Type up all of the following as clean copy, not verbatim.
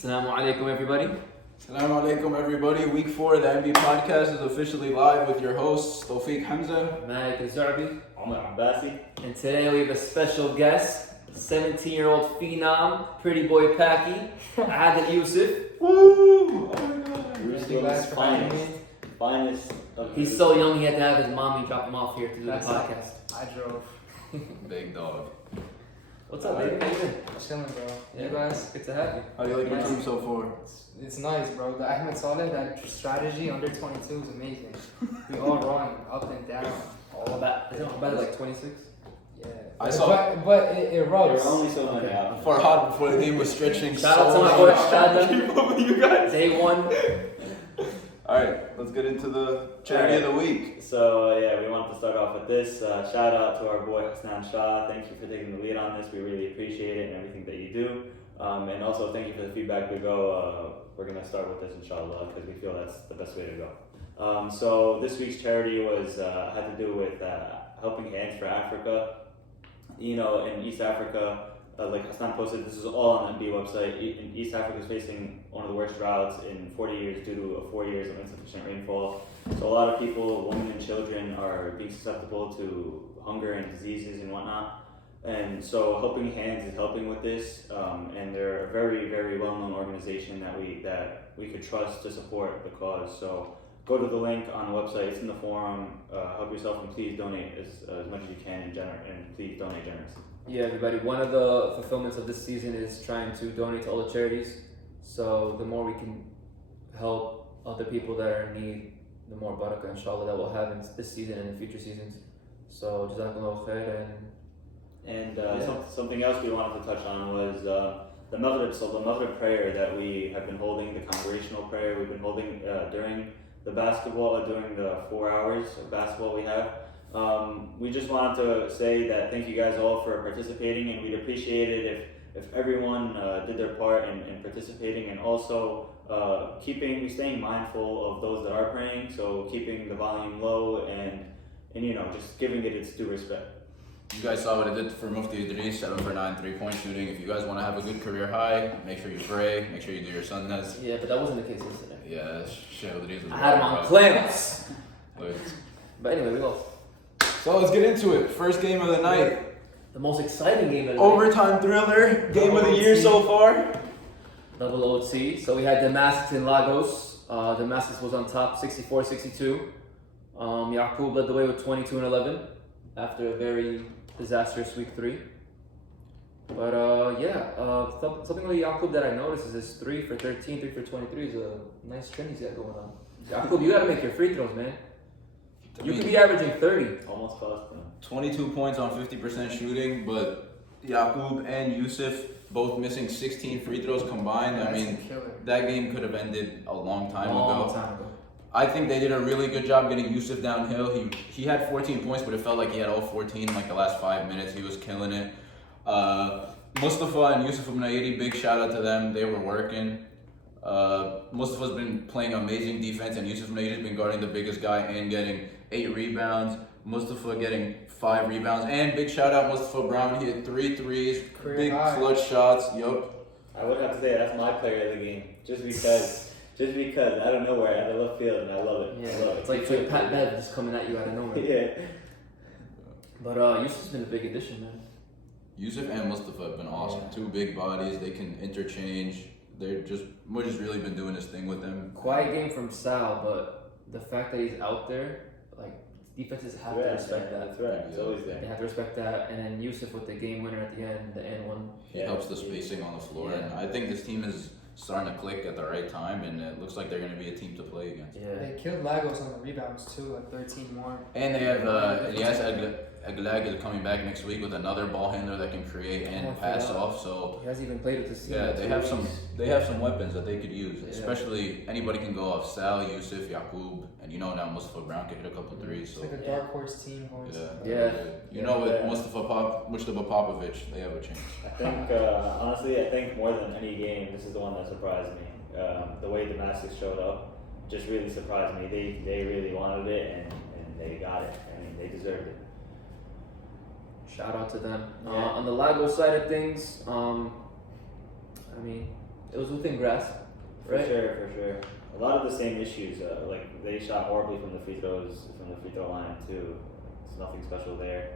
Assalamu alaikum, everybody. Assalamu alaikum, everybody. Week 4 of the MB podcast is officially live with your hosts, Tawfiq Hamza, Malik Zarbi. Omar Abbasi. And today we have a special guest, 17-year-old phenom, pretty boy Packy, Adil Yusuf. Woo! Jerusalem's finest of He's so young he had to have his mommy drop him off here to do the podcast. I drove. Big dog. What's up, baby? How you been? Chilling, bro. Yeah. You guys? Good to have you. How do you like your team so far? It's nice, bro. The Ahmed Saleh, that strategy under 22 is amazing. We all run up and down. All about, is it about like 26? Yeah. I saw- But it There rubs. were only so many out. Farhad before the game was stretching Shout out to so my boy much. Shada. Keep up with you guys. Day one. Alright, let's get into the charity of the week. So we wanted to start off with this. Shout out to our boy Hasnan Shah. Thank you for taking the lead on this. We really appreciate it and everything that you do. And also thank you for the feedback. We're gonna start with this inshallah because we feel that's the best way to go. So this week's charity was had to do with helping hands for Africa. You know, in East Africa, like Hassan posted, this is all on the MB website. In East Africa is facing one of the worst droughts in 40 years due to 4 years of insufficient rainfall. So a lot of people, women and children, are being susceptible to hunger and diseases and whatnot. And so Helping Hands is helping with this, and they're a very, very well-known organization that we could trust to support the cause. So go to the link on the website. It's in the forum. Help yourself and please donate as much as you can and please donate generously. Yeah, everybody. One of the fulfillments of this season is trying to donate to all the charities. So the more we can help other people that are in need, the more barakah, inshallah, that we'll have in this season and in future seasons. So jazakallahu khair. And something else we wanted to touch on was the Maghrib. So the Maghrib prayer that we have been holding, the congregational prayer we've been holding during the basketball, during the 4 hours of basketball we have. We just wanted to say that thank you guys all for participating, and we'd appreciate it if everyone did their part in participating, and also staying mindful of those that are praying. So keeping the volume low and just giving it its due respect. You guys saw what it did for Mufti Idris, 7 for 9 3-point shooting. If you guys want to have a good career high, make sure you pray, make sure you do your sunnahs. Yeah, but that wasn't the case yesterday. Yeah, Sheikh Idris was I had him on clamps. But anyway, we lost. So let's get into it. First game of the night. The most exciting game of the night. Overtime thriller. Game of the year so far. Double OT. So we had Damascus and Lagos. Damascus was on top 64-62. Yaqub led the way with 22 and 11 after a very disastrous week 3. But something with Yaqub that I noticed is this 3 for 13, 3 for 23 is a nice trend he's got going on. Yaqub, you gotta make your free throws, man. You could be averaging 30. Almost cost them. 22 points on 50% shooting, but Yaqub and Yusuf both missing 16 free throws combined. That's I mean, a killer. that game could have ended a long time Long ago. time ago. I think they did a really good job getting Yusuf downhill. He had 14 points, but it felt like he had all 14 in like the last 5 minutes. He was killing it. Mustafa and Yusuf Nairi, big shout out to them. They were working. Mustafa's been playing amazing defense, and Yusuf Nairi's been guarding the biggest guy and getting 8 rebounds. Mustafa getting 5 rebounds, and big shout out Mustafa Brown. He hit 3 threes, Career big high. clutch shots. Yup. I would have to say that's my player of the game, just because out of nowhere, out of left field, and I love it. Yeah, I love it. it's like Pat Bev just coming at you out of nowhere. Yeah. But Yusuf's been a big addition, man. Yusuf and Mustafa have been awesome. Yeah. 2 big bodies. They can interchange. We're just really been doing this thing with them. Quiet game from Sal, but the fact that he's out there, like, defenses have to respect that. That's right. It's always They there. have to respect that. And then Yusuf with the game winner at the end, the end one. He helps the spacing on the floor, Yeah. and I think this team is starting to click at the right time, and it looks like they're going to be a team to play against. Yeah. They killed Lagos on the rebounds too, like 13 more. And they have Elias Aglagil coming back next week with another ball handler that can create and pass off. So He hasn't even played with this team. yeah, in they 2 have weeks. some weapons that they could use. Yeah. Especially anybody can go off. Sal, Yusuf, Yaqub, and now Mustafa Brown can hit a couple threes. It's So like a dark horse team going. yeah, Yeah. with Mustafa Popovic, they have a chance. I think, honestly, more than any game, this is the one that surprised me. The way Damascus showed up just really surprised me. They really wanted it, and they got it. I mean, they deserved it. Shout out to them. Yeah. On the Lagos side of things, I mean, it was within grasp, For right? sure. A lot of the same issues. Like they shot horribly from the free throw line too. It's nothing special there.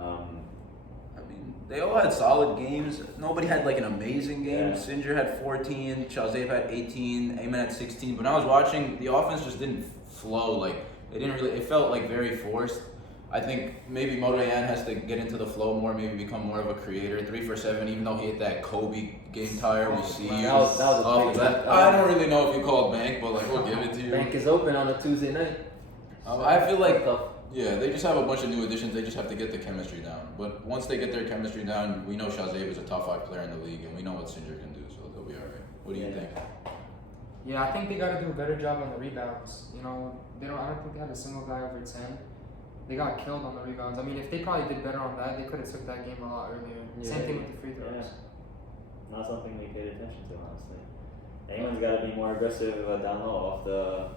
I mean, they all had solid games. Nobody had like an amazing game. Yeah. Singer had 14, Shazave had 18, Ayman had 16. But when I was watching, the offense just didn't flow. Like it didn't really. It felt like very forced. I think maybe Morayan has to get into the flow more, maybe become more of a creator. 3 for 7, even though he hit that Kobe game tire. We see you. That was a big that. bet. I don't really know if you call it bank, but like we'll give it to you. Bank is open on a Tuesday night. I feel like tough. yeah, they just have a bunch of new additions. They just have to get the chemistry down. But once they get their chemistry down, we know Shazave is a top 5 player in the league, and we know what Singer can do, so they'll be all right. What do you think? Yeah, I think they got to do a better job on the rebounds. You know, I don't think they had a single guy over 10. They got killed on the rebounds. I mean, if they probably did better on that, they could have took that game a lot earlier. Yeah. Same thing with the free throws. Yeah. Not something we paid attention to, honestly. Anyone's got to be more aggressive down low off the.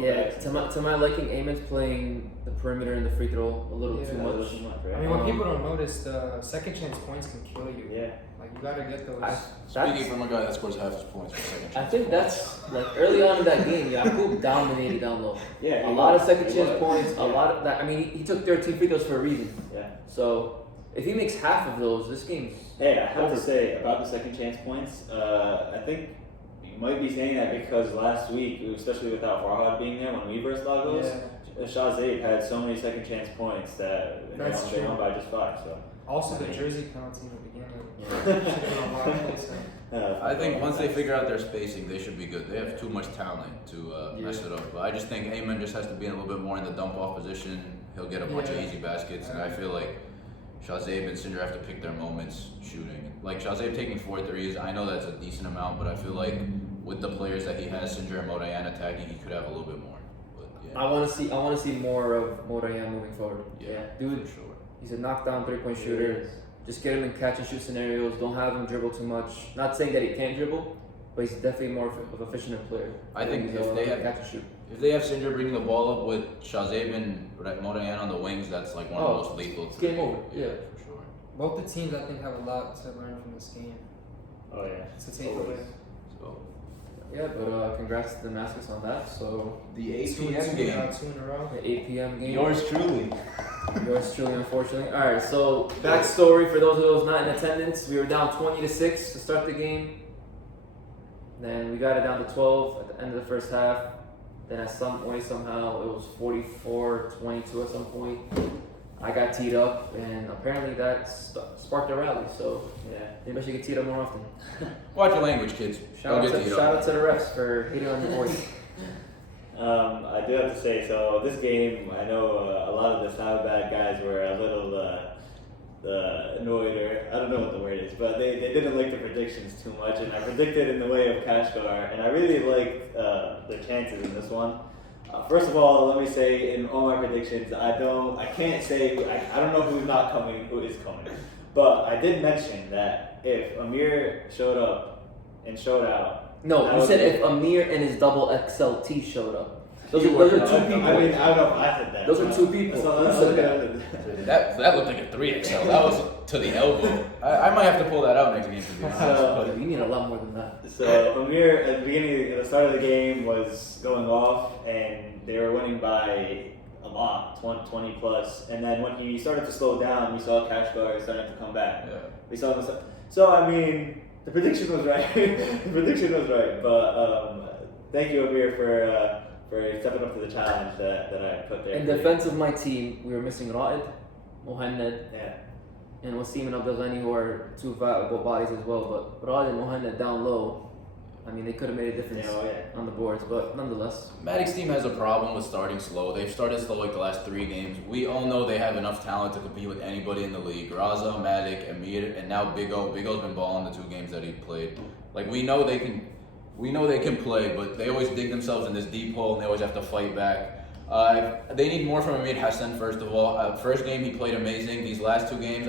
Yeah, to my liking, Amon's playing the perimeter and the free throw a little too much. Right? I mean, when people don't notice, the second chance points can kill you. Yeah. Like, you gotta get those. Speaking from a guy that scores half his points for second chance. I think that's like early on in that game, Yakub dominated down low. Yeah. A lot of second he chance was. points, a Yeah. lot of that. I mean, he took 13 free throws for a reason. Yeah. So if he makes half of those, this game's Hey, I have over. to say about the second chance points. I think you might be saying that because last week, especially without Farhad being there when we versed Lagos, Shazave had so many second chance points that That's they true. won by just 5. So. Also, the jersey penalty in the beginning. Should've been a lot of points there. I think once they figure out their spacing, they should be good. They have too much talent to mess it up. But I just think Ayman just has to be in a little bit more in the dump off position. He'll get a bunch of easy baskets, and I feel like Shazave and Cinder have to pick their moments shooting. Like Shazave taking 4 threes, I know that's a decent amount, but I feel like with the players that he has, Cinder and Morayan attacking, he could have a little bit more. But yeah, I want to see more of Morayan moving forward. yeah, Dude, for sure. he's a knockdown 3-point shooter. Just get him in catch and shoot scenarios. Don't have him dribble too much. Not saying that he can't dribble, but he's definitely more of a efficient player. I think He's if they have catch and shoot. If they have Cinder bringing the ball up with Shazave and Morayan on the wings, that's like one of the most lethal. It's game over. Yeah. for sure. Both the teams, I think, have a lot to learn from this game. Oh yeah. To take away. So Yeah, but congrats to Damascus on that. So the 8 2 p.m. in game. a row. the 8 p.m. game. Yours truly. Yours truly, unfortunately. All right. So backstory for those of those not in attendance: we were down 20-6 to start the game. Then we got it down to 12 at the end of the first half. Then at some way, somehow, it was 44-22 at some point. I got teed up, and apparently that sparked a rally. So Yeah. maybe I should get teed up more often. Watch your language, kids. Shout out to the refs for hitting on your voice. I do have to say, so this game, I know a lot of the Saddlebag guys were a little annoyed, or I don't know what the word is, but they didn't like the predictions too much, and I predicted in the way of Kashgar, and I really liked their chances in this one. First of all, let me say in all my predictions, I don't know who's not coming, who is coming, but I did mention that if Amir showed up and showed out. No, that you would said be- if Amir and his double XLT showed up. Those You are were- two I people. mean, I don't know if I said that. Those are two people. So, Who said that? That looked like a 3XL. That was to the elbow. I might have to pull that out next game to be honest. But you need a lot more than that. So Amir at the beginning, at the start of the game, was going off, and they were winning by a lot, 20 plus. And then when he started to slow down, we saw Kashgar starting to come back. Yeah. We saw him. So I mean, the prediction was right. The prediction was right. But thank you, Amir, for stepping up to the challenge that I put there. In defense of my team, we were missing Ra'id, Mohaned, Yeah. and Wasim and Abdelghani, who are two valuable bodies as well. But Ra'id and Mohaned down low, I mean, they could have made a difference on the boards. But nonetheless, Maddox team has a problem with starting slow. They've started slow like the last 3 games. We all know they have enough talent to compete with anybody in the league. Raza, Matic, Amir, and now Big O. Big O's been balling the 2 games that he played. Like we know they can play, but they always dig themselves in this deep hole and they always have to fight back. They need more from Amir Hassan, first of all. First game he played amazing. These last 2 games,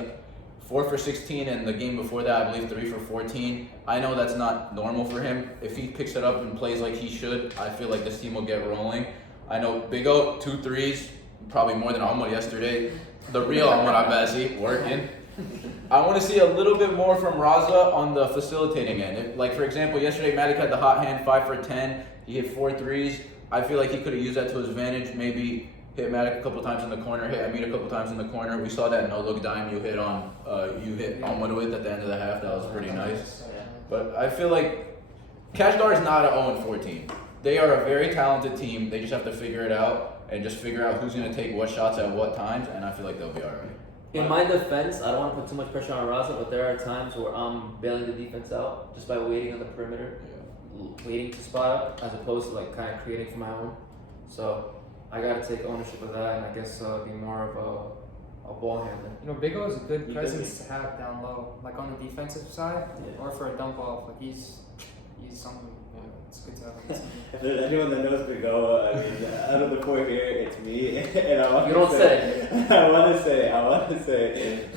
4 for 16, and the game before that, I believe 3 for 14. I know that's not normal for him. If he picks it up and plays like he should, I feel like this team will get rolling. I know Big O, 2 threes, probably more than Ahmad yesterday. The real Ahmad Abbasi working. I want to see a little bit more from Raza on the facilitating end. Like, for example, yesterday Matic had the hot hand, 5 for 10. He hit 4 threes. I feel like he could have used that to his advantage. Maybe hit Matic a couple times in the corner, hit Embiid a couple times in the corner. We saw that no-look dime you hit on Woodwith at the end of the half. That was pretty nice. But I feel like Kashgar is not an 0-4 team. They are a very talented team. They just have to figure it out and just figure out who's going to take what shots at what times, and I feel like they'll be all right. In my defense, I don't want to put too much pressure on Raza, but there are times where I'm bailing the defense out just by waiting on the perimeter, waiting to spot up, as opposed to like kind of creating for my own. So I got to take ownership of that, and I guess be more of a ball handler. You know, Big O is a good presence to have down low, like on the defensive side, or for a dump off. Like he's something. Yeah, it's good to have him. If there's anyone that knows Big O, I mean, out of the four here, it's me. And I want You to don't say, say. I want to say,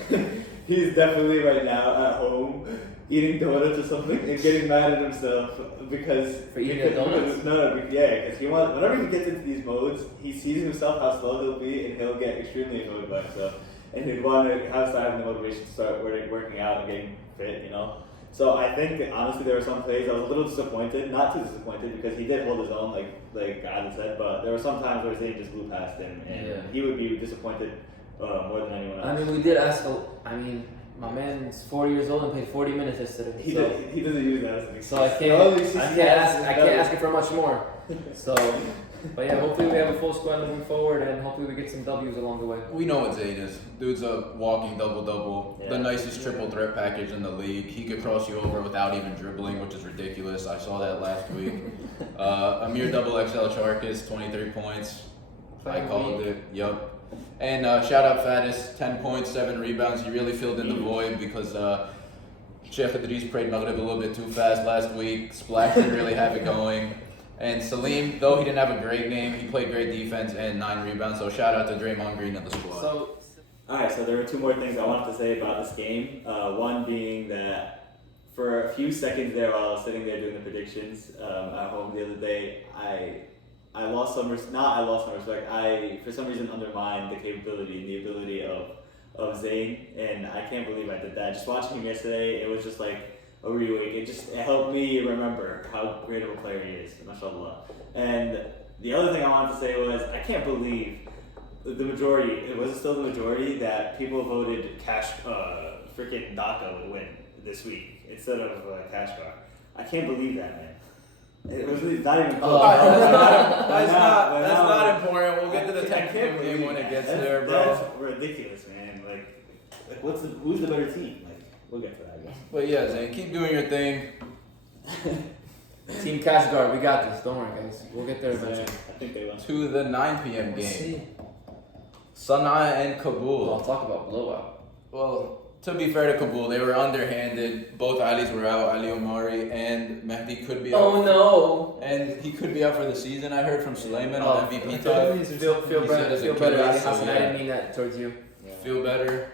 he's definitely right now at home eating donuts or something and getting mad at himself because For eating donuts? Because he wants, whenever he gets into these modes, he sees himself how slow he'll be and he'll get extremely annoyed by himself, and he'd want to have the motivation to start working out and getting fit, you know. So I think that honestly there were some plays I was a little disappointed, not too disappointed because he did hold his own, like Adam said, but there were some times where Zayn just blew past him, and he would be disappointed more than anyone else. I mean, we did ask. My man's 40 years old and played 40 minutes yesterday. He doesn't use that as an excuse. So I can't ask him for much more. So, but yeah, hopefully we have a full squad moving forward, and hopefully we get some W's along the way. We know what Zayd is. Dude's a walking double-double. Yeah. The nicest triple threat package in the league. He could cross you over without even dribbling, which is ridiculous. I saw that last week. Amir double XL Charkis, 23 points. I called it. Yup. And shout out Faddis, 10 points, 7 rebounds. He really filled in the void because Sheikh Idris prayed Maghrib a little bit too fast last week. Splash didn't really have it going. And Salim, though he didn't have a great game, he played great defense and 9 rebounds. So shout out to Draymond Green and the squad. Alright, so there were 2 more things I wanted to say about this game. One being that for a few seconds there while I was sitting there doing the predictions at home the other day, I lost some respect. I, for some reason, undermined the capability and the ability of Zayn, and I can't believe I did that. Just watching him yesterday, it was just like a reawake. It helped me remember how great of a player he is, mashallah. And the other thing I wanted to say was, I can't believe the majority, it was still the majority, that people voted freaking Dhaka would win this week instead of Kashgar. I can't believe that, man. It was not even close. That's not important. We'll get to the 10th game when it gets there, bro. That's ridiculous, man. Like who's the better team? Like, we'll get to that, I guess. But yeah, Zane, keep doing your thing. Team Kashgar, we got this. Don't worry, guys. We'll get there eventually. I think they won. To the 9 p.m. game. Sana'a and Kabul. I'll talk about blowout. Well, to be fair to Kabul, they were underhanded. Both Alis were out. Ali Omari and Mehdi could be out. Oh no! And he could be out for the season. I heard from Suleiman on MVP time. Feel He said better. it's Feel better. Achilles, so I didn't mean that towards you. Feel better.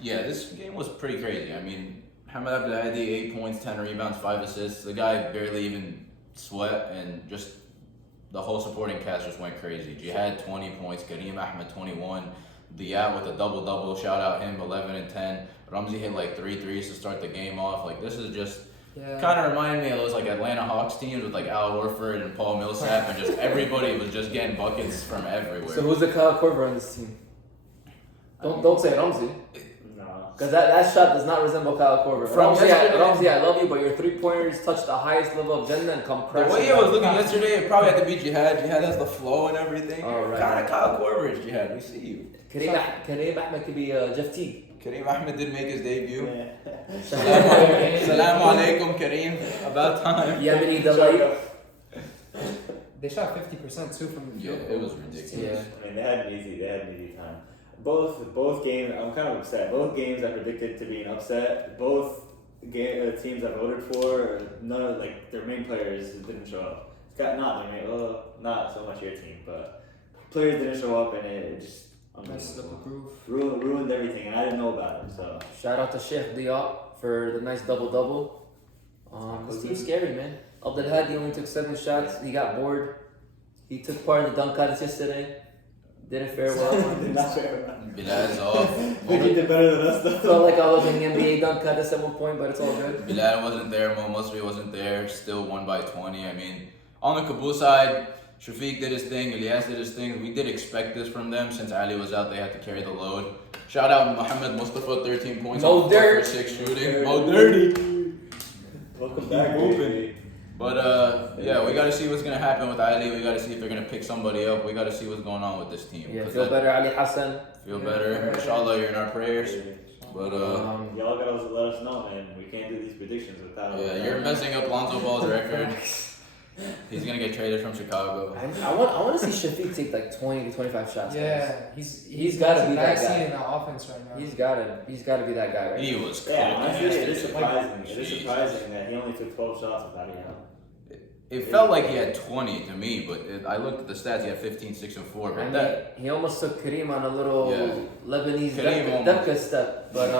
Yeah, this game was pretty crazy. I mean, Hamad Abdelhadi, 8 points, 10 rebounds, 5 assists. The guy barely even sweat, and just the whole supporting cast just went crazy. Jihad, 20 points. Kareem Ahmed, 21. Diab with a double-double. Shout out him, 11 and 10. Ramsey hit like 3 threes to start the game off. Like, this is just kind of reminded me of those like Atlanta Hawks teams with like Al Horford and Paul Millsap, and just everybody was just getting buckets from everywhere. So who's the Kyle Korver on this team? Don't say Ramsey. No. Because that shot does not resemble Kyle Korver. Ramsey, I love you, but your 3-pointers touch the highest level of Jannah and come The crashing. way I was looking yesterday, it probably had to be Jihad. Jihad has the flow and everything. Oh, right. Kind of Kyle Korver is Jihad. We see you. Kareem Ahmed could be Jeff Teague. Kareem Ahmed did make his debut. Salam Salaam alaikum, Kareem. About time. Yemeni Delight. They shot 50% too from the Yeah, field. it was ridiculous. Yeah. I mean, they had an easy time. Both games, I'm kind of upset. Both games I predicted to be an upset. Both teams I voted for, none of their main players didn't show up. Not so much your team, but players didn't show up, and it just Messed up the groove. ruined everything, and I didn't know about it. So Shout out to Sheikh Diop for the nice double-double. This team's scary, man. Abdelhadi only took 7 shots. He got bored. He took part in the dunk contest yesterday. Didn't fare well. Did not fare well. Bilal's off. Think he did better than us though. Felt like I was in the NBA dunk contest at one point, but it's all good. Bilal wasn't there, Mo Musri wasn't there, still won by 20. I mean, on the Kabul side, Shafiq did his thing, Ilyas did his thing. We did expect this from them. Since Ali was out, they had to carry the load. Shout out Mohammed Mustafa, 13 points Mo on 4 Dirt. for 6 shooting. Mo Dirty. Welcome back, Keep baby. But yeah, we got to see what's going to happen with Ali. We got to see if they're going to pick somebody up. We got to see what's going on with this team. Yeah, 'Cause feel better, Ali Hassan. Feel better. Inshallah, you're in our prayers. But Y'all gotta let us know, man. We can't do these predictions without. yeah, you're messing up Lonzo Ball's record. He's going to get traded from Chicago. I want to see Shafiq take like 20 to 25 shots. Yeah, He's he's gotta got be a that vaccine guy. in the offense right now. He's gotta be that guy, right? He was Yeah, cooking honestly, it is yesterday. surprising. It is Jesus. surprising that he only took 12 shots without him. It felt like he had 20 to me, but I looked at the stats. He had 15, 6, and 4. I But mean, that he almost took Kareem on a little Yeah. Lebanese Kareem Debka step, but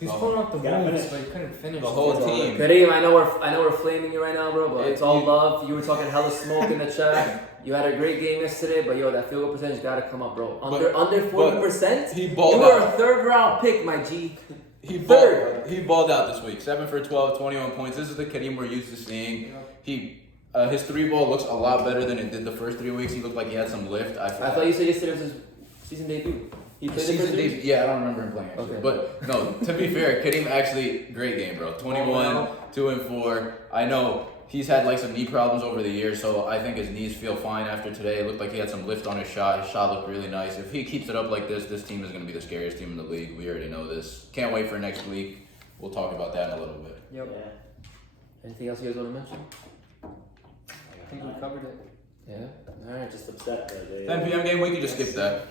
He was pulling off the Gotta moves, finish. but he couldn't finish. The whole team. Kareem, I know we're flaming you right now, bro, but it's all You- love. You were talking hella smoke in the chat. You had a great game yesterday, but yo, that field goal percentage gotta come up, bro. Under 40%. he You balled were a out. third round pick, my G. He Third. balled out this week. 7 for 12, 21 points. This is the Kareem we're used to seeing. His 3-ball looks a lot better than it did the first 3 weeks. He looked like he had some lift. I thought you said yesterday was his season debut. He played the Season first three? debut. Yeah, I don't remember him playing actually. Okay. But no, to be fair, Kareem actually great game, bro. 21, 2 and 4. I know he's had like some knee problems over the years, so I think his knees feel fine after today. It looked like he had some lift on his shot. His shot looked really nice. If he keeps it up like this team is going to be the scariest team in the league. We already know this. Can't wait for next week. We'll talk about that in a little bit. Yeah. Anything else you guys want to mention? I think we covered it. Yeah. All right. Just upset that they. 10 p.m. game, we could just skip that.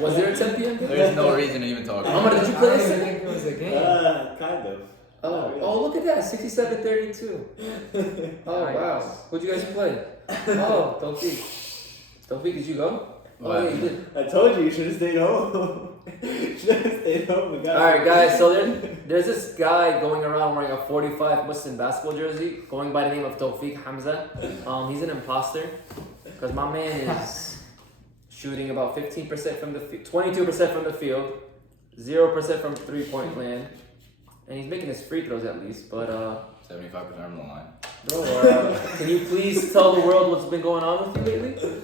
Was there a 10 p.m. game? There's no reason to even talk How about much it. did you I play don't this? even think it was a game. Kind of. Oh, look at that. 67-32. Oh, wow. Who'd you guys play? Oh, Tawfiq, did you go? Oh, yeah, you did. I told you should have stayed home. Should have stayed home. And got All right, guys. So there's this guy going around wearing a 45 Muslim basketball jersey, going by the name of Tawfiq Hamza. He's an imposter because my man is shooting about 15% from the 22% from the field, 0% from 3-point land, and he's making his free throws at least. But 75% from the line. bro, can you please tell the world what's been going on with you lately?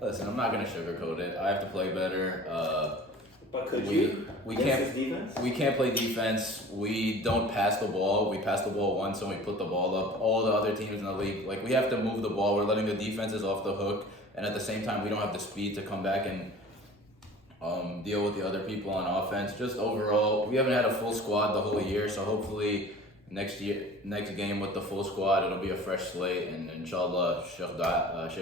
Listen, I'm not gonna sugarcoat it. I have to play better. But could we you? we against can't his defense? we can't play defense. We don't pass the ball. We pass the ball once and we put the ball up. All the other teams in the league, like we have to move the ball. We're letting the defenses off the hook, and at the same time, we don't have the speed to come back and deal with the other people on offense. Just overall, we haven't had a full squad the whole year, so hopefully next game with the full squad, it'll be a fresh slate, and inshallah, Sheikh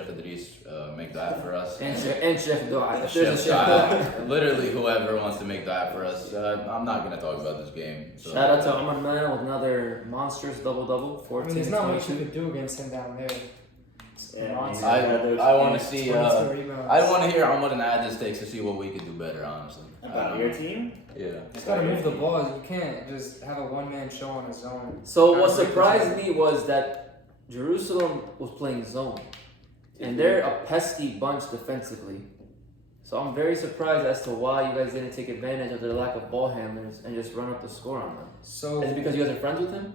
Idris make that for us. And Sheikh Dua. If there's a Sheikh Dua. Literally, whoever wants to make that for us. I'm not gonna talk about this game. So. Shout out to Omar Man with another monstrous double-double, I 14 mean, there's and not much you 22. could do against him down there. Yeah, Nonsense. I want to see. 22 rebounds. I want to hear how much an ad this takes to see what we could do better. Honestly. About your team? Yeah. Just gotta move the ball. You can't just have a one-man show on his own. So what surprised me was that Jerusalem was playing zone, and they're a pesky bunch defensively. So I'm very surprised as to why you guys didn't take advantage of their lack of ball handlers and just run up the score on them. So Is it because you guys are friends with him?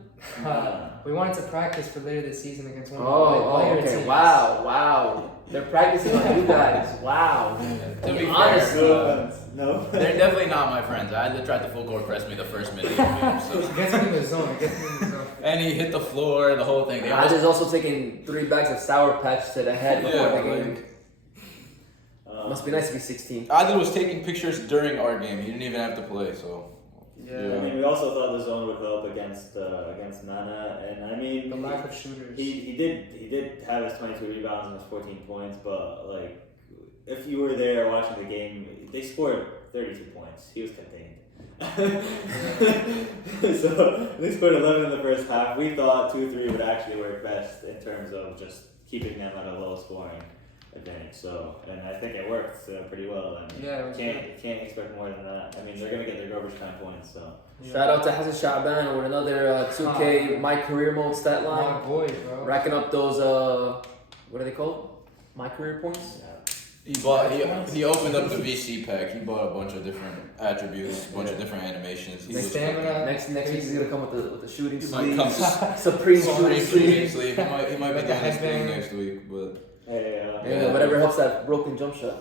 we wanted to practice for later this season against one of the Oh, later okay. teams. Wow. They're practicing on you guys. Wow. To be Honestly. fair, No. they're definitely not my friends. I had to try to full court press me the first minute of the game. So. It gets me in the zone. It gets me in the zone. And he hit the floor, the whole thing. They I almost, just also taking 3 bags of Sour Patch to the head before Yeah, the game. like- Must be nice to be 16. Adil was taking pictures during our game. He didn't even have to play. So. Yeah. I mean, we also thought the zone would help against Nana, and I mean, The lack of shooters. he did have his 22 rebounds and his 14 points, but like, if you were there watching the game, they scored 32 points. He was contained. So they scored 11 in the first half. We thought 2-3 would actually work best in terms of just keeping them at a low scoring advantage. So, and I think it worked pretty well. I mean, Yeah, it was can't expect more than that. I mean, they're gonna get their garbage time points. So Shout out to Hassan Sha'ban with another 2K My Career Mode stat My line. boy, bro. Racking up those, what are they called? My Career points? He opened up the VC pack. He bought a bunch of different attributes, a bunch of different animations. He was Stamina. Next week he's gonna come with the shooting He might come sleeve, supreme shooting sleeve. sleeve. He might be With the doing his thing headband. next week, but Yeah, whatever helps that broken jump shot.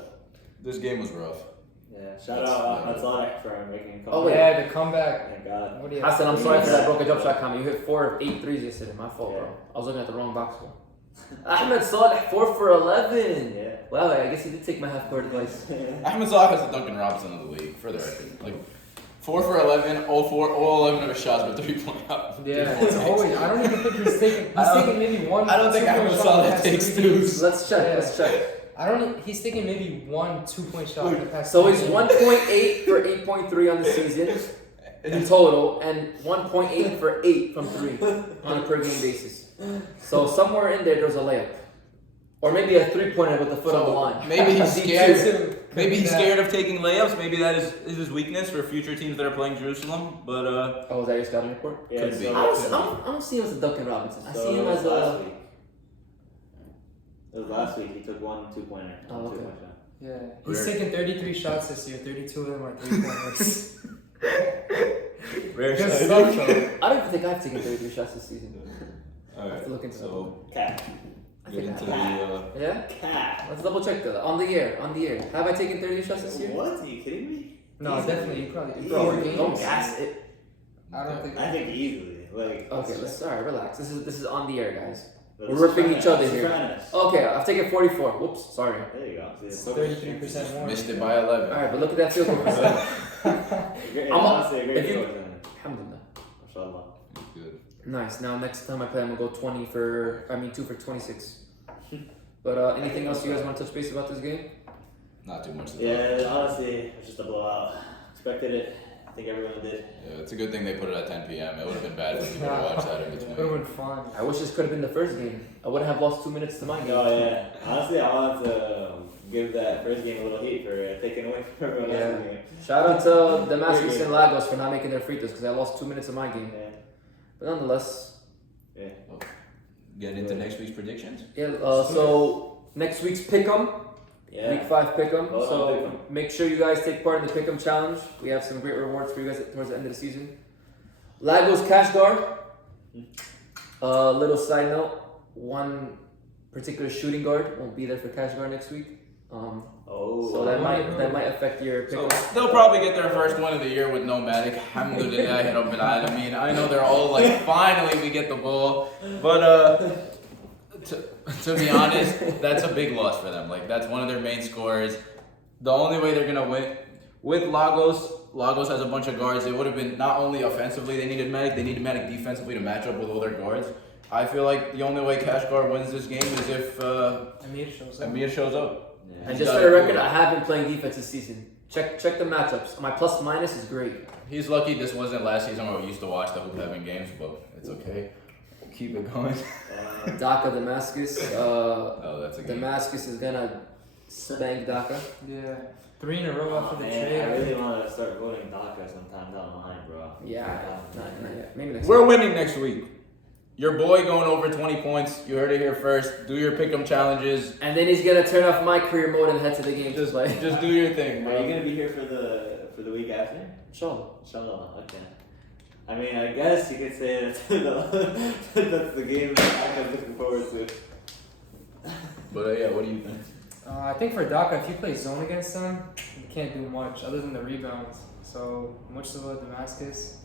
this game was rough. Yeah, shout out Ahmed Saleh for making a comeback. Oh, wait. Yeah, the comeback. Thank God. What do you Hassan, I'm sorry for that broken jump shot comment. You hit 4 of 8 threes yesterday. My fault, bro. I was looking at the wrong box score. Ahmed Saleh 4 for 11. Yeah. Well, I guess he did take my half court advice. Ahmed Saleh is the Duncan Robinson of the league, for the record. Like 4 for 11, all 11 of his shots were 3-point out. Yeah, it's always. I don't even think he's taking. He's taking maybe one. I don't think 2-point Ahmed shot Saleh in the past takes 3 twos. games. Let's check. Yeah. Let's check. I don't. He's taking maybe 1 2-point shot in the past. So 3 he's games. 1.8 for 8.3 on the season in total, and 1.8 for 8 from 3 on a per game basis. So somewhere in there, there's a layup, or maybe a 3-pointer with the foot on the line. Maybe he's Deep scared. two. Maybe he's scared of taking layups. Maybe that is his weakness for future teams that are playing Jerusalem. But Oh, is that your scouting report? Yeah, Could be. so, I don't see him as a Duncan Robinson. I so see him it was as last a. week. It was last week. He took 1 2-pointer. Oh, okay. 2-point shot. Yeah, he's Rare. taken 33 shots this year. 32 of them are 3-pointers. rare Good sight. stuff, though. I don't even think I've taken 33 shots this season. I have Alright, to look into so Cat. get into the. Yeah? Cat. Let's double check that. On the air. Have I taken 30 shots this year? What? Are you kidding me? No, Easily. definitely. You probably Bro, 4 games. don't gas it. I don't think. I think easily. Like. Okay, alright, relax. This is on the air, guys. let's we're ripping try each this. other Let's here. try this. Okay, I've taken 44. Whoops, sorry. There you go. It's See, 33% more. Missed it by 11. Alright, but look at that field goal percentage. Great, I'm honestly, a great if you- choice, man. Alhamdulillah. Mashallah. Good. Nice. Now next time I play, I'm gonna go 2 for 26. But anything else you guys want to touch base about this game? Not too much to talk Yeah, about. honestly, it was just a blowout. Expected it. I think everyone did. Yeah, it's a good thing they put it at 10 p.m. It would have been bad for people to watch that in It would have between. been fun. I wish this could have been the first game. I wouldn't have lost 2 minutes to my game. Oh yeah. Honestly, I wanted to give that first game a little heat for taking away from everyone else's game. Shout out to Damascus and Lagos for not making their free throws because I lost 2 minutes of my game. Yeah. But nonetheless, Get into next week's predictions? yeah. So next week's pick'em, Yeah. week 5 pick'em. Oh, So pick'em. make sure you guys take part in the pick'em challenge. We have some great rewards for you guys towards the end of the season. Lagos cash guard. Little side note: one particular shooting guard won't be there for cash guard next week. Oh. So that might affect your So pick'em. they'll probably get their first one of the year with nomadic. Alhamdulillah, Rabbil Alameen. I know they're all like, finally we get the ball. But to be honest, that's a big loss for them. Like, that's one of their main scorers. The only way they're gonna win with Lagos has a bunch of guards. It would have been not only offensively they needed Medic defensively to match up with all their guards. I feel like the only way Cash Guard wins this game is if Amir shows up. Amir shows up. Yeah. And He's just got for the it. record, I have been playing defense this season. Check the matchups. My plus minus is great. He's lucky this wasn't last season where we used to watch the Hoop Heaven games, but it's okay. Keep it going. Dhaka Damascus. Oh, that's a game. Damascus is gonna spank Dhaka. Yeah. 3 in a row after the Man, trade. I really want to start voting DACA sometime down the line, bro. Yeah, not yet. Maybe next We're week. winning next week. Your boy going over 20 points. You heard it here first. Do your pick'em challenges. And then he's gonna turn off my career mode and head to the game. Just like, just do your thing, Are you bro. gonna be here for the week after? Inshallah. Inshallah. Okay. I mean, I guess you could say that's that's the game that I'm looking forward to. But yeah, what do you think? I think for Dhaka, if you play zone against them, you can't do much other than the rebounds. So, Mujtaba, Damascus,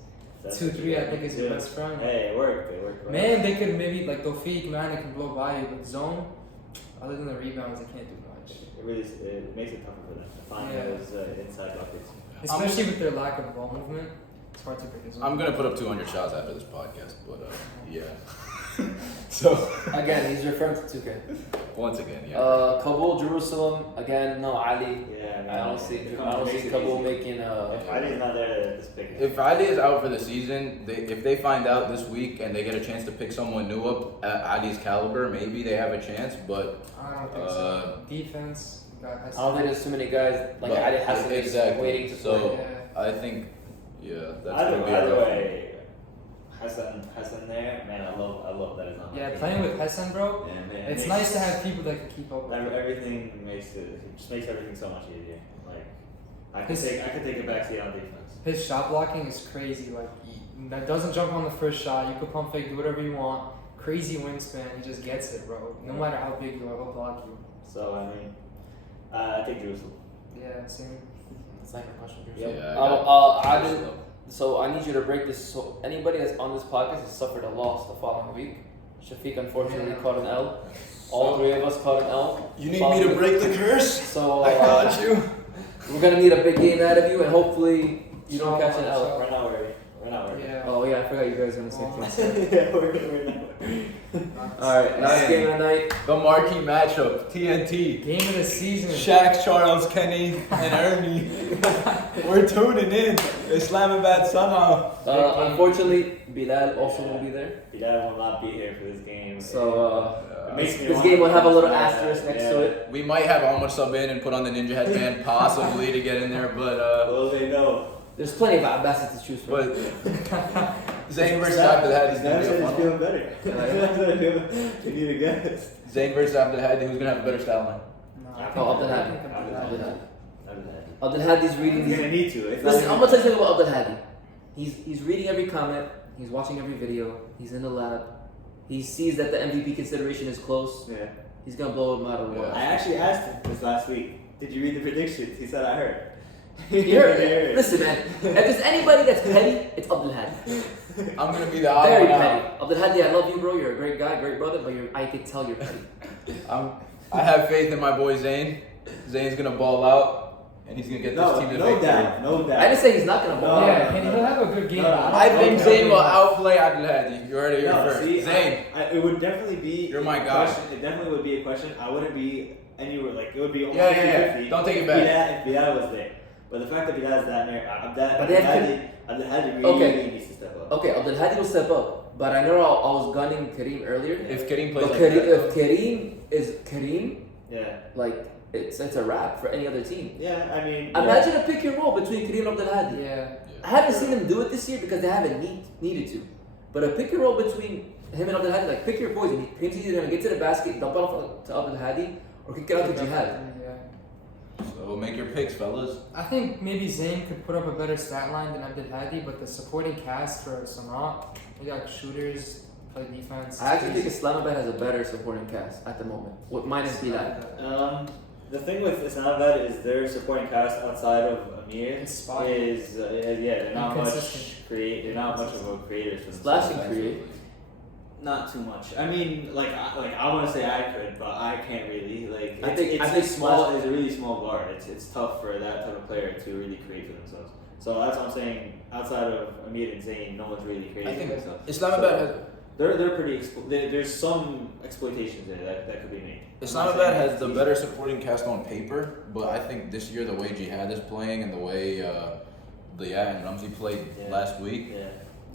That's 2-3, I think is your Yeah. best friend. Hey, it worked. It worked. Man, they could maybe, like, Tawfiq, man, they can blow by you, but zone, other than the rebounds, they can't do much. It really it makes it tougher for them to find Yeah. those inside buckets. Especially with their lack of ball movement, it's hard to break a zone. I'm gonna put up 200 shots after this podcast, but yeah. So Again, he's referring to 2K. once again, yeah. Kabul, Jerusalem. Again, no Ali. Yeah, I don't see it Kabul easy. making If Ali's not there, just pick it. If Ali is out for the season, if they find out this week and they get a chance to pick someone new up at Ali's caliber, maybe they have a chance. But I don't think so. Defense, got I don't think there's too many guys like But- Ali has to be exactly. waiting to So- play. Yeah. I think, yeah, that's Either gonna be a rough one. way, Hassan there, man, I love love that is on. Yeah, that playing team. with Hessen, bro. Yeah, man, It's makes- nice to have people that can keep up with it. Everything makes it just makes everything so much easier. Like I could His- take a backseat on defense. His shot blocking is crazy. Like, that doesn't jump on the first shot. You could pump fake, do whatever you want. Crazy wingspan. He just gets it, bro. No matter how big you are, he'll block you. So I mean, I think Jerusalem. Yeah, same. It's like a question. Yep. Yeah, I didn't. So I need you to break this. So anybody that's on this podcast has suffered a loss the following week. Shafiq unfortunately caught an L. All three of us caught an L. You need me to break the curse? So I got you. we're gonna need a big game out of you, and hopefully you don't catch an L. We're not worried. We're not worried. Yeah. Oh yeah, I forgot you guys are on the same team. Yeah, we're not worried. All right, last game of the night. The marquee matchup, TNT. Game of the season. Shaq, Charles, Kenny, and Ernie. We're tuning in. Islamabad Sana. Unfortunately, Bilal also won't be there. Bilal will not be here for this game. So It makes me this want- game will have a little Yeah, asterisk next yeah. to it. We might have Omar sub in and put on the Ninja Headband possibly to get in there, but Well, they know. There's plenty of Abbasid to choose from. but Zayn versus Abdelhadi is gonna be a He's fun one. feeling better. They need a guest. Zayn versus Abdelhadi, who's gonna have a better style line? No, I think Oh, Abdelhadi. I think Abdelhadi. Abdelhadi's reading He's these. gonna need to. It's Listen, not I'm gonna tell you something about Abdelhadi. He's reading every comment. He's watching every video. He's in the lab. He sees that the MVP consideration is close. Yeah. He's gonna blow it no matter what. I actually asked him this last week. Did you read the predictions? He said I heard. You heard? Listen, man. If there's anybody that's petty, it's Abdelhadi. I'm gonna be the odd Very one petty. out. Abdelhadi, I love you, bro. You're a great guy, great brother, but I can tell you're petty. I have faith in my boy Zayn. Zayn's gonna ball out, and he's gonna get this team to No victory. doubt. No doubt. I didn't say he's not gonna blow. No. out. Yeah, and he'll have a good game. No, I think No, Zayn will no. outplay Abdelhadi. You heard it here No, first. see, Zayn. it would definitely be. You're my a guy. question. It definitely would be a question. I wouldn't be anywhere like it would be almost Yeah, yeah, yeah. 50-50 Don't take it if back. Bilal was there. But the fact that Bilal is that near, But they have Abdelhadi really Okay. needs to step up. Okay, Abdelhadi will step up, but I know I was gunning Kareem earlier. If Kareem plays But like Kareem, that, if Kareem is Kareem, Yeah. like it's a wrap for any other team. Yeah. I mean. Imagine a pick and roll between Kareem and Abdelhadi. Yeah. I haven't seen him do it this year because they haven't needed to. But a pick and roll between him and Abdelhadi, like pick your poison. Kareem's either gonna get to the basket, dump it off to Abdelhadi, or kick it out to Jihad. Yeah. so make your picks, fellas. I think maybe Zayn could put up a better stat line than Abdelhadi, but the supporting cast for Sanat, we got shooters, play defense. I actually think Islamabad has a better supporting cast at the moment, with minus Bilal. The thing with Islamabad is their supporting cast outside of Amir It's spot. is they're not much Inconsistent. they're not much of a creators for Slash themselves. and create. Not too much. I mean, I want to say I could, but I can't really. I think small Slash- is a really small guard. It's tough for that type of player to really create for themselves. So that's what I'm saying. Outside of Amir and Zayn, no one's really creating I think for themselves. Islamabad has They're pretty. There's some exploitations there that could be made. Islamabad has the better supporting cast on paper, but I think this year the way Jihad is playing and the way and Ramsey played Yeah. last week, Yeah.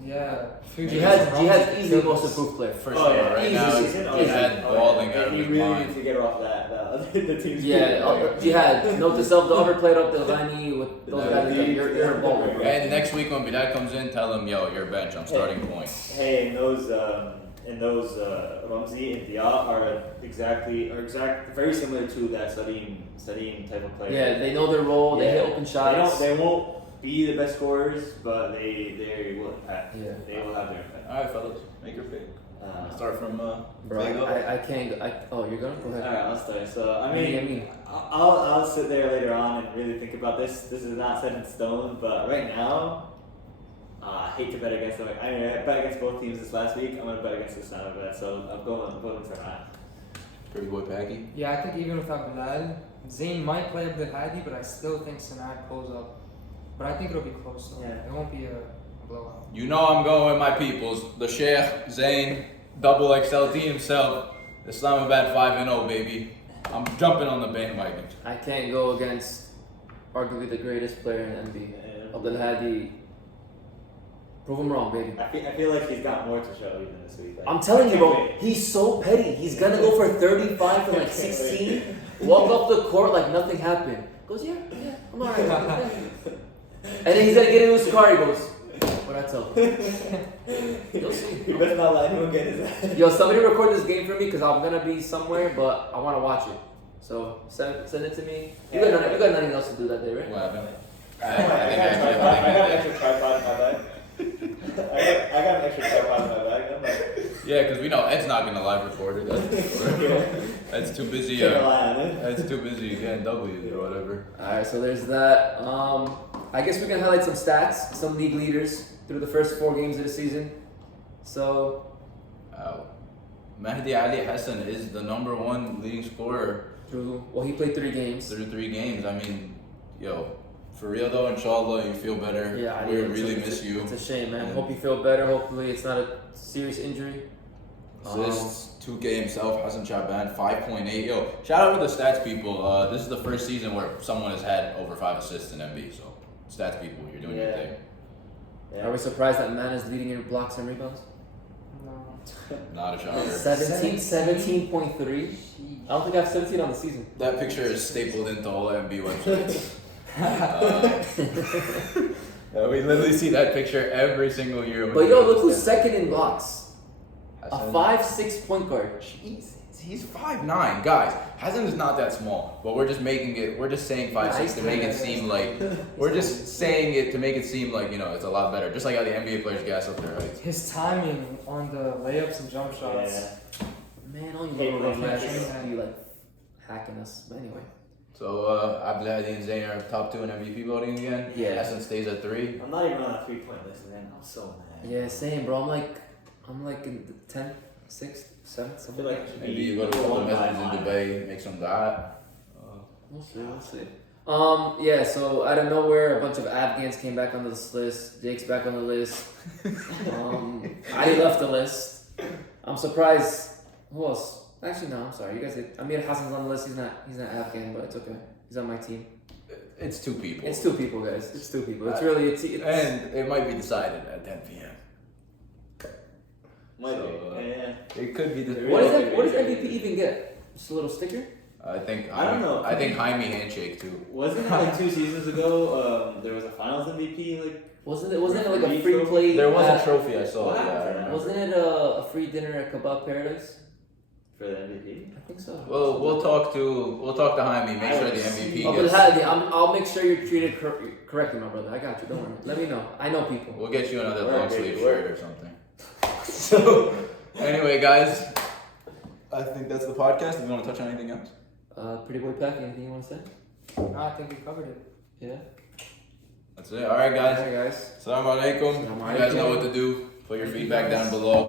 Yeah. Jihad's easily the most improved player. for Oh, sure. yeah. Right Easy now, season. Oh, Jihad yeah. balling out of He his really mind. needs to get off that. The team's Yeah, Jihad. Note to self: don't ever play it up the Ghani with those No, guys. dude. You're a baller, bro. And next week when Bilal comes in, tell him, yo, you're bench. I'm starting point. Hey, and those Ramsey and Dia are very similar to that Sadim type of player. Yeah, they know their role. They hit open shots. They won't be the best scorers, but they will impact. Yeah. They will have their impact. All right, fellas, make your pick. Start from Bro, big up. I can't. Oh, you're gonna go All ahead. right, I'll start. So I I mean, mean, I'll sit there later on and really think about this. This is not set in stone, but right now, I hate to bet against them. I bet against both teams this last week. I'm gonna bet against the Islamabad, so I'm going to Sanaa. Pretty boy Packy. Yeah, I think even without Bilal, Zayn might play Abdelhadi, but I still think Sanat pulls up. But I think it'll be close. So Yeah. It won't be a blowout. You know I'm going with my peoples. The Sheikh, Zayn, double XLT himself. Islamabad 5-0, baby. I'm jumping on the bandwagon. I can't go against arguably the greatest player in NBA. Abdelhadi. Prove him wrong, baby. I feel like he's got more to show even this week. Like, I'm telling I you, can't bro. wait. He's so petty. He's gonna go for 35 from like 16. Walk off the court like nothing happened. Goes, yeah, I'm alright. And then he's gonna get into his car. He goes, What what I tell them. You'll see. You better not let anyone get his ass. Yo, somebody record this game for me because I'm gonna be somewhere, but I want to watch it. So send it to me. You got nothing else to do that day, right? What happened? I got an extra tripod in my bag. I got an extra tripod in my bag. I'm like, Yeah, because we know Ed's not gonna live record it. That's for sure. Ed's too busy. can't rely on it. Ed's too busy getting W's or whatever. All right, so there's that. I guess we can highlight some stats, some league leaders through the first 4 games of the season. So, Mahdi Ali Hassan is the #1 leading scorer he played 3 games. through 3 games. I mean, yo, for real though, inshallah, you feel better. Yeah, we really miss you. It's a shame, man. And Hope you feel better. Hopefully, it's not a serious injury. Assists, 2 games, self Hassan Chaban, 5.8. Yo, shout out to the stats people. This is the first season where someone has had over 5 assists in MB. So, stats people, you're doing your thing. Are we surprised that man is leading in blocks and rebounds? No. Not a shocker. 17.3. I don't think I have 17 on the season. That picture is stapled into all MB websites. We literally see that picture every single year. But yo, look who's second in blocks. A 5'6" point guard. He's 5'9", guys. Hassan is not that small, but we're just saying 5'6" to make it seem like you know, it's a lot better. Just like how the NBA players gas up their heights. His timing on the layups and jump shots. Yeah. Man, all you little reflections be like hacking us. But anyway. So Abdelhadi and Zayn are top 2 in MVP voting again. Yeah. Hassan stays at 3. I'm not even on that 3-point list, man. I'm so mad. Yeah, same, bro. I'm like in the 10th, 6th, 7th, I something feel like it should Maybe be you go to all the one by messages in one. Dubai, make some that. We'll see. Yeah, so out of nowhere, a bunch of Afghans came back on this list. Jake's back on the list. Ali left the list. I'm surprised. Who else? Actually, no, I'm sorry. You guys, Amir Hassan's on the list. He's not Afghan, but it's okay. He's on my team. It's 2 people. It's 2 people, guys. It's 2 people. It's really, it's And it might be decided at 10 p.m. Might So, be. Yeah. It could be the. what does MVP even get? Just a little sticker? I think. I don't know. I think Jaime handshake too. Wasn't it like 2 seasons ago? There was a Finals MVP. Like Wasn't it like a free play? There was a trophy I saw. What Yeah, I happened? remember. Wasn't it a free dinner at Kebab Paradise? for the MVP. I think so. Well, we'll talk to Jaime. Make sure the MVP Oh, but gets. I'll make sure you're treated correctly, my brother. I got you. Don't worry. Let me know. I know people. We'll get you another Word, long sleeve baby, shirt word. or something. So, anyway, guys, I think that's the podcast. Do you want to touch on anything else? Pretty boy Pack. Anything you want to say? No, I think we covered it. Yeah. That's it. All right, guys. Alright, guys. Assalamu alaikum. Assalamu You guys know alaikum. what to do. Put your feedback down below.